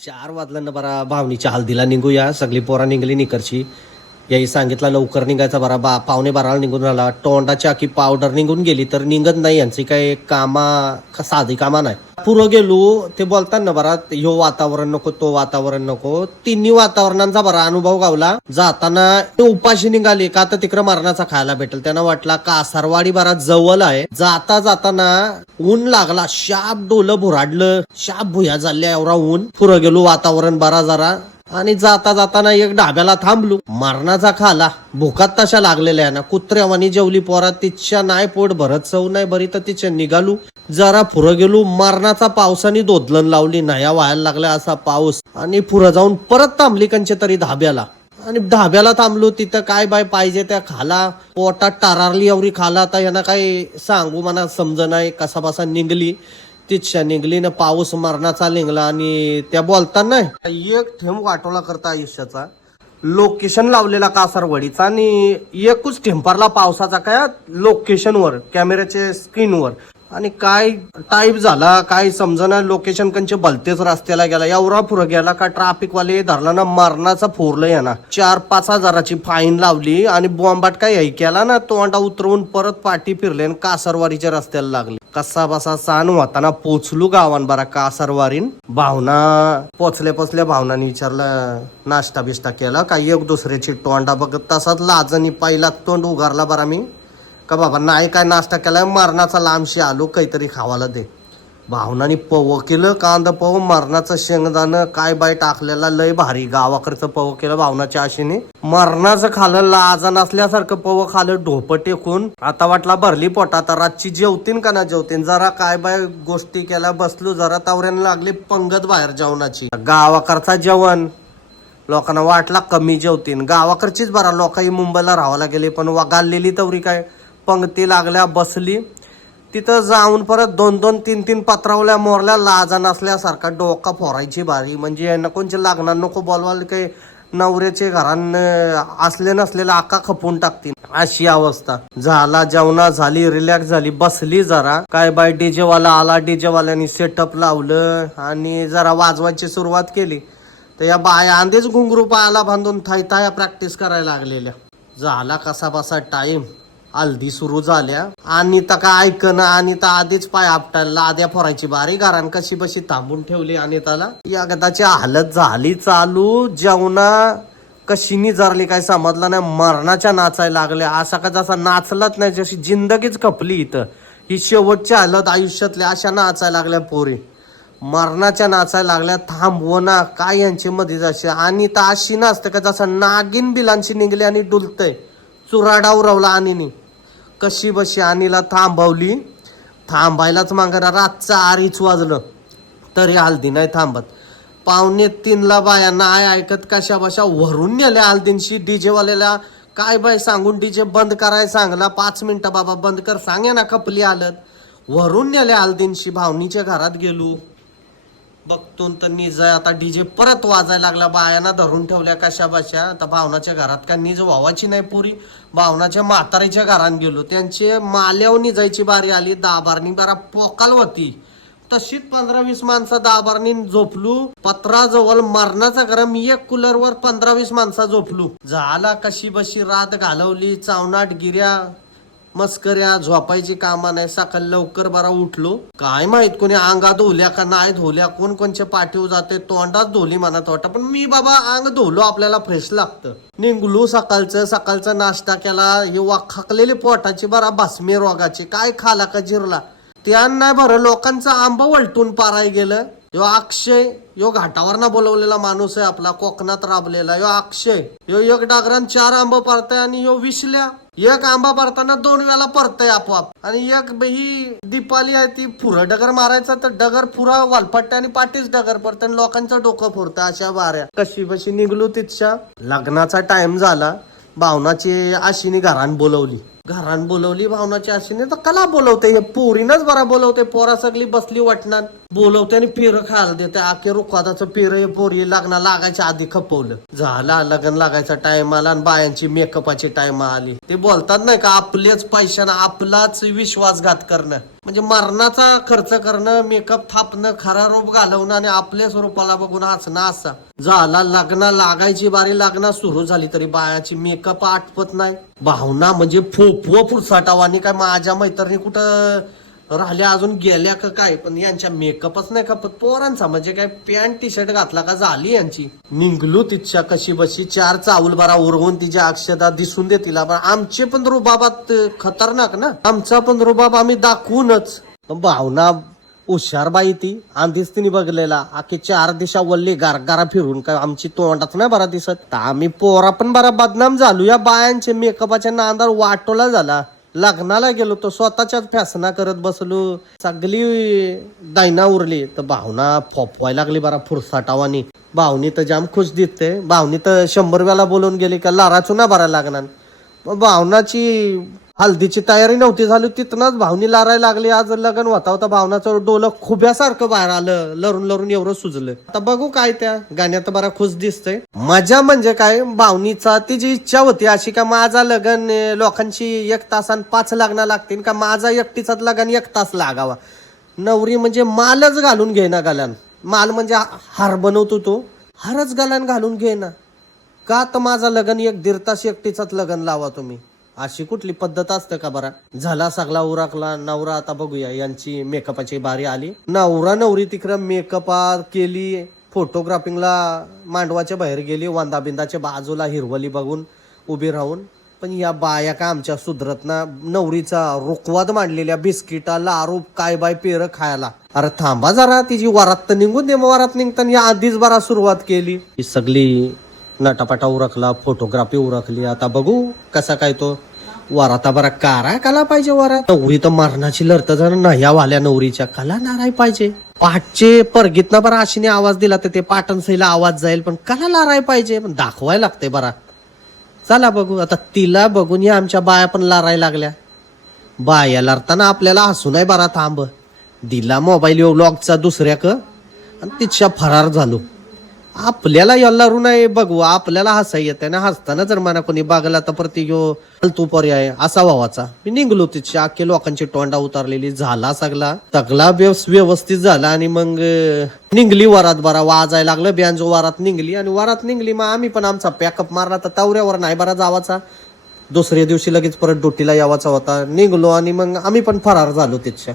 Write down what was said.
4 वाजल्यानं बरा भावनीच्या हल्दीला निघूया. सगळी पोरा निघली निकरची. याही सांगितलं लवकर निघायचा बरा. पावणे 12ला निघून राहिला. तोंडाची आखी पावडर निघून गेली तर निघत नाही. यांची काही साधी कामा नाही. पुरं गेलो ते बोलतात ना बरा, ह्यो वातावरण नको तो वातावरण नको. तिन्ही वातावरणांचा बरा अनुभव गावला. जाताना उपाशी निघाली का तर तिकडं मरणाचा खायला भेटेल. त्यांना वाटला कासारवाडी बरा जवळ आहे. जाता जाताना ऊन लागला. शाप डोलं भुराडलं. शाप भुया झाल्या एवढा ऊन. पुरं गेलो वातावरण बरा जरा. आणि जाता जाताना एक ढाब्याला थांबलो. मरणाचा खाला. भुकात तशा लागलेल्या आहे ना. कुत्र्यावानी जेवली पोरात. तिच्या नाही पोट भरत चव नाही बरी तर तिच्या निघालू. जरा पुरं गेलो. मरणाचा पावसाने दोदलन लावली. नया व्हायला लागला असा पाऊस. आणि पुरं जाऊन परत थांबली कंचे तरी धाब्याला. आणि धाब्याला थांबलो. तिथं काय बाय पाहिजे त्या खाला. पोटात टारारली एवढी खाला. आता यांना काय सांगू मला समज नाही. कसा बसा निघली. तिच्या निघली ना. पाऊस मरणाचा निघला. आणि त्या बोलताना एक थेंब वाटोला करता आयुष्याचा. लोकेशन लावलेला कासारवाडीचा आणि एकच थेंब पावसाचा काय लोकेशनवर कॅमेऱ्याच्या स्क्रीनवर. आणि काय टाईप झाला काय समजना. लोकेशन कंचे भलतेच रस्त्याला गेला. एवढा पुरं गेला का ट्रॅफिक वाले धरला ना. मरणाचा फोरलं यांना. 4-5 हजाराची फाईन लावली. आणि बॉम्बाट काय हे केला ना. तोंडा उतरवून परत पाठी फिरले आणि कासारवाडीच्या रस्त्याला लागले. कसा बसा सण होताना पोचलू गावान बरा कासारवारीन. भावना पोचल्या भावनाने विचारलं नाश्ता बिष्टा केला का. एक दुसऱ्याची तोंडा बघत तसाच लाजनी पहिला तोंड उगारला बरा मी. का बाबा नाही काय नाश्ता केलाय. मरणाचा लांबशी आलो काहीतरी खावाला दे. भावनाने पव केलं. कांदा पव मरणाचं शेंगदाणं काय बाय टाकलेला लय भारी. गावाकडचं पव केलं भावनाच्या आशेने. मरणाचं खाल्लं लाजा नसल्यासारखं पव खाल्लं ढोप टेकून. आता वाटला भरली पोटा. आता रातची जेवतीन का ना जेवतीन. जरा काय बाय गोष्टी केल्या बसलो. जरा तावऱ्यानं लागली पंगत बाहेर जेवणाची. गावाकडचा जेवण लोकांना वाटला कमी जेवतीन. गावाकडचीच बरा. लोकांही मुंबईला राहायला गेले पण गाललेली तवरी काय पंक्ती लागल्या बसली. तिथं जाऊन परत 2-2, 3-3 पत्रावल्या मोरल्या. लाजा नसल्यासारखा डोका फोरायची बारी. म्हणजे यांना कोणचे लागणार नको बोलवाल. काही नवऱ्याचे घरान असले नसलेला आका खपून टाकतील अशी अवस्था. झाला जेवणा झाली. रिलॅक्स झाली. बसली जरा. काय बाय डीजेवाला आला. डीजेवाल्यानी सेटअप लावलं आणि जरा वाजवायची सुरुवात केली. तर या बाया आंधीच घुंगरू पायाला बांधून थायथाया प्रॅक्टिस करायला लागलेल्या. झाला कसा बसा टाइम. हल्दी सुरू झाल्या. आणि तर काय ऐकणं. आणि तर आधीच पाय आपटायला आद्या फोरायची बारी. घरान कशी बशी थांबून ठेवली. आणि त्याला एकदाची हालत झाली चालू. जेवणा कशी निजारली काय समजलं नाही. मरणाच्या नाचायला लागल्या. असा का जसा नाचलाच नाही. जशी जिंदगीच खपली इथं. ही शेवटची हालत आयुष्यातल्या. अशा नाचायला लागल्या पोरी. मरणाच्या नाचायला लागल्या. थांबव ना काय यांची मध्ये जशी. आणि तर अशी नाचते का जसं नागिन बिलांची निघली आणि डुलतय. चुराडा उरवला आणि कशी बशी आणीला थांबवली. थांबायलाच मागणार. रातचं 2:30 वाजलं तरी हल्दी नाही थांबत. 2:45ला बाया नाही ऐकत. कशा बशा वरून नेल्या हल्दींशी. डीजेवाल्याला काय बाय सांगून डीजे बंद करायला सांगला. 5 मिनिटं बाबा बंद कर सांगे ना. कपली आलत. वरून नेल्या हल्दींशी. भावनीच्या घरात गेलो. बघतो तर निजाय आता डीजे परत वाजायला लागला. बायांना धरून ठेवल्या कशा बशा. आता भावनाच्या घरात काय निज व्हावाची नाही पोरी. भावनाच्या म्हातारीच्या घरात गेलो. त्यांचे माल्यावर निजायची बारी आली. दाबारणी बारा पोकाल होती. तशीच 15-20 माणसं दाबारणी झोपलू. पत्राजवळ मरणाचा गरम. एक कूलरवर 15-20 माणसं झोपलू. झाला कशी बशी रात घालवली. चावनाट गिऱ्या मस्कऱ्या. झोपायची कामा नाही. सकाळी लवकर बरा उठलो. काय माहित कोणी अंगा धुल्या का नाही धुल्या. कोण कोणच्या पाठीवर जाते. तोंडात धुली म्हणत वाटत. पण मी बाबा अंग धुलो. आपल्याला फ्रेश लागतं. निघलो सकाळचा नाश्ता केला. हे वाखाकलेली पोटाची बरा भस्मे रोगाची. काय खाला का जिरला त्यान नाही बरं. लोकांचं आंब वलटून पाराय गेलं. यो अक्षय यो घाटावर ना बोलवलेला माणूस आहे आपला. कोकणात राबलेला यो अक्षय. यो एक डागरान 4 आंब पारताय. आणि यो विसल्या एक आंबा पारताना 2 वेळा परतय आपोआप. आणि एक ही दीपाली आहे ती फुरं डगर मारायचा तर डगर फुरा वालपट्टे आणि पाठीच डगर पडते. आणि लोकांचं डोकं फोडतं अशा बाऱ्या. कशी बशी निघलो. तिच्या लग्नाचा टाइम झाला. भावनाची आशीने घरान बोलवली. भावनाची आशीने तर कला बोलवते. हे पोरीनच बरा बोलवते. पोरा सगळी बसली वाटणार. बोलवते आणि पेरं खायला देते. आखे रुखवाताचं पेरं पोरी लग्न लागायच्या आधी खपवलं. झाला लग्न लागायचा टाइम आला आणि बायांची मेकअपाची टाइम आली. ते बोलतात नाही का, आपलेच पैशानं आपलाच विश्वासघात करणं म्हणजे मरणाचा खर्च करणं, मेकअप थापणं, खरा रूप घालवणं आणि आपल्याच रूपाला बघून हसणं. असा झाला लग्न लागायची बारी, लग्न सुरू झाली तरी बायाची मेकअप आटपत नाही. भावना म्हणजे फोफो फुरसाटावानी. काय माझ्या मैत्रिणी कुठं राहिल्या अजून गेल्या का काय, पण यांच्या मेकअपच नाही खपत पोरांचा. म्हणजे काय पॅन्ट टी शर्ट घातला का झाली यांची. निघलो तिच्या कशी बशी, 4 चावल बारा उरवून तिच्या अक्षदा दिसून दे तिला. पण आमचे पण रुबाबात खतरनाक ना, आमचा पण रुबाब आम्ही दाखवूनच. भावना हुशार बाई ती, आधीच तिने बघलेला. आखी 4 दिशा वल्ली गारगारा फिरून काय आमची तोंडात नाही बरा दिसत. आम्ही पोरा पण बरा बदनाम झालो या बायांचे मेकअपाच्या नांदार वाटोला झाला. लग्नाला गेलो तो स्वतःच्याच फॅसना करत बसलो, सगळी दायना उरली. तर भावना फोपवायला लागली बरा फुरसाटावानी. भावनी तर जाम खुश दिसते. भावनी तर 100 वेळा बोलून गेली का लाराचू ना बरा लागणार. भावनाची हल्दीची तयारी नव्हती झाली, तिथनच भावनी लारायला लागली. आज लग्न होता होता भावनाचं डोलं खुब्यासारखं बाहेर आलं, लरून लरून एवढं सुजलं. आता बघू काय त्या गाण्यात बरा खुश दिसतंय. मजा म्हणजे काय, भावनीचा तिची इच्छा होती अशी का माझा लग्न लोकांची 1 तासानं 5 लग्न लागतील का माझा एकटीचाच लग्न 1 तास लागावा. नवरी म्हणजे मालच घालून घेना गल्यान. माल म्हणजे हार बनवतो तो, हारच गल्यान घालून घेना का. तर माझा लग्न 1-1.5 तास एकटीचाच लग्न लावा तुम्ही. अशी कुठली पद्धत असते का बरा. झाला सगळा उरकला नवरा. आता बघूया यांची मेकअपाची बारी आली. नवरा नवरी तिकडं मेकअप केली, फोटोग्राफिंगला मांडवाच्या बाहेर गेली, वंदाबिंदाच्या बाजूला हिरवली बघून उभी राहून. पण या बाया का आमच्या सुधरत ना. नवरीचा रुखवाद मांडलेल्या बिस्किटा लारू काय बाय पेरं खायला. अरे थांबा जरा, तिची वरात तर निघून दे. मग वरात निघताना या आधीच बरा सुरुवात केली. ही सगळी नटापटा उरकला, फोटोग्राफी उरकली. आता बघू कसा काय तो वराता बरा कारा काला पाहिजे. वरात नवरी तर मरणाची लढत जण नाही या वाल्या नवरीच्या कला नाराय पाहिजे. पाठचे परगीतनं बरा आशीने आवाज दिला तर ते पाटण सईला आवाज जाईल, पण कला लाराय पाहिजे. पण दाखवायला लागते बरा. चला बघू आता. तिला बघून या आमच्या बाया पण लारायला लागल्या. बाया लारताना आपल्याला हसू नाही बरा. थांब दिला मोबाईल व्लॉगचा दुसऱ्याक आणि तिच्या फरार झालो. आपल्याला याला नाही बघू, आपल्याला हसाय येते ना. हसताना जर मला कोणी बघला तर प्रतियो तू पर्याय असा व्हावाचा. मी निघलो तिच्या अख्खे लोकांची तोंडा उतारलेली. झाला सगळा व्यवस्थित झाला. आणि मग निघली वरात बरा. वाजायला लागलं ब्यांजो. वरात निघली आणि वरात निघली मग आम्ही पण आमचा पॅकअप मारला. तर तावऱ्यावर नाही बरा जावाचा. दुसऱ्या दिवशी लगेच परत ड्युटीला यावाचा होता. निघलो आणि मग आम्ही पण फरार झालो तिच्या.